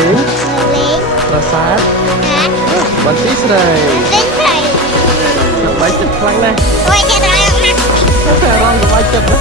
Link Prasad Banteay Srei Được bãi chụp khoanh này Rong của bãi chụp đó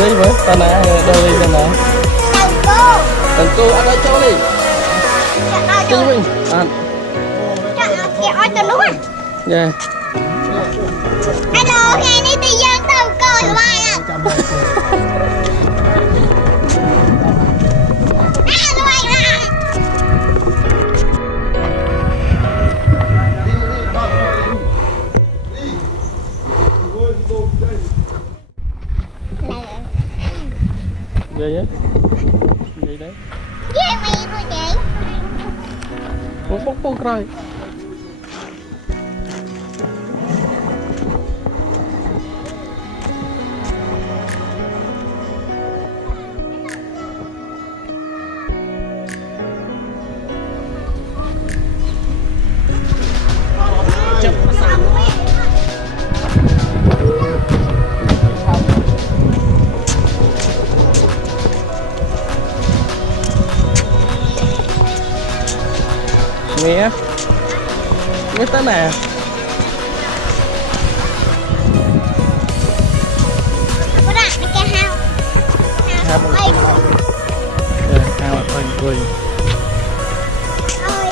đây với ta nè đâu đi ta nè tầng cô ăn ở chỗ đi đi mình ăn dạ alo nghe đi đi dân tàu cô lại à về nhé gì đấy ghê mày thôi chị một bốc bốc rồi nghe nghe tới nè có đặt cái hao hao quay hao quanh quỳ ơi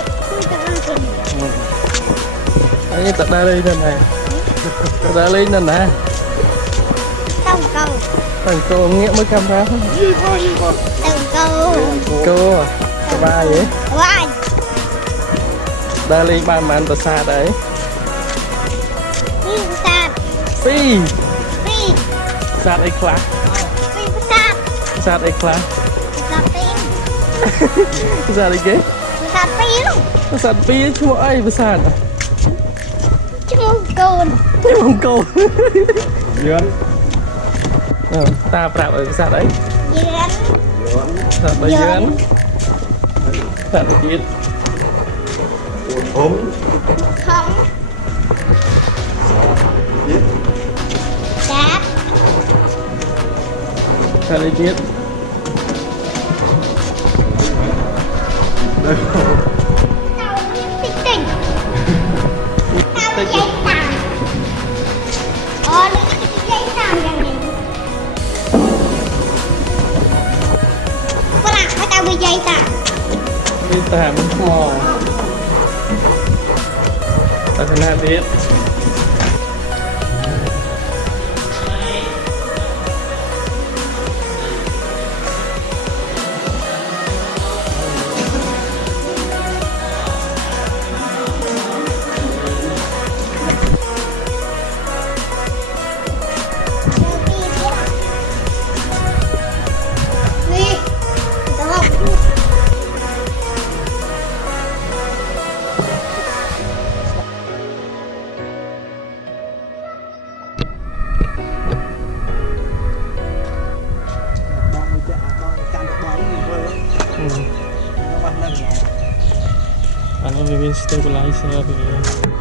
ấy tập ra đây nè nè tập ra đây nè nè tàu câu nghĩa mới camera tàu câu à cái ba vậy vai đây lên ba màn tờ xa đấy phi sát ấy khóa sát ấy khóa sát ấy kế sát phi chúa ấy với sát chung côn duyên ta bảo ở sát ấy sát ấy duyên sát ấy biết không đá sát ấy biết tao tích tỉnh tao dây tàn nó dây tàn ra này có lạc với tao bị dây tàn đi ta mình mò ta phải làm biết Ano, may stabilizer.